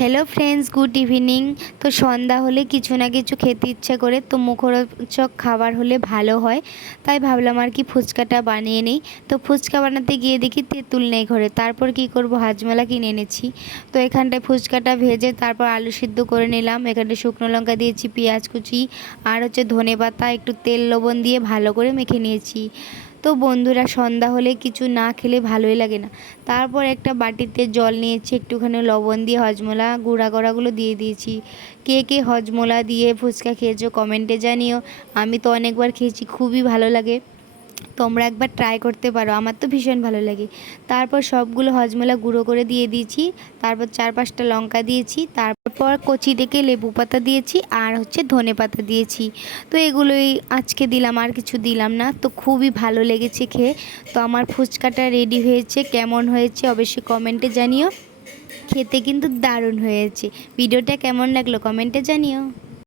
Hello friends, good evening. তো সন্ধ্যা হলে কিছু না কিছু খেতে ইচ্ছা করে, তো মুখরোচক খাবার হলে ভালো হয়। তাই ভাবলাম আর কি ফুচকাটা বানিয়ে নিই। তো ফুচকা বানাতে গিয়ে দেখি তেঁতুল নেই ঘরে। তারপর কি করব, হাজমোলা কিনে এনেছি। তো এখানটায় ফুচকাটা ভেজে তারপর আলু সিদ্ধ করে নিলাম। এখানটায় শুকনো লঙ্কা দিয়েছি, পেঁয়াজ কুচি আর ধনেপাতা, একটু তেল লবণ দিয়ে ভালো করে মেখে নিয়েছি। তো বন্ধুরা, সন্ধ্যা হলে কিছু না খেলে ভালোই লাগে না। তারপর একটা বাটিতে জল নিয়েছি, একটুখানি লবণ দিয়ে হজমোলা গুঁড়া করাগুলো দিয়ে দিয়েছি। কে কে হজমোলা দিয়ে ফুচকা খেয়েছো কমেন্টে জানিও। আমি তো অনেকবার খেয়েছি, খুবই ভালো লাগে। তোমরা একবার ট্রাই করতে পারো, আমার তো ভীষণ ভালো লাগে। তারপর সবগুলো হজমোলা গুঁড়ো করে দিয়ে দিয়েছি। তারপর 4-5টা লঙ্কা দিয়েছি। তারপর কচি থেকে লেবু পাতা দিয়েছি আর ধনে পাতা দিয়েছি। তো এগুলোই আজকে দিলাম, আর কিছু দিলাম না। তো খুবই ভালো লেগেছে খেয়ে। তো আমার ফুচকাটা রেডি হয়েছে, কেমন হয়েছে অবশ্যই কমেন্টে জানিও। খেতে কিন্তু দারুণ হয়েছে। ভিডিওটা কেমন লাগলো কমেন্টে জানিও।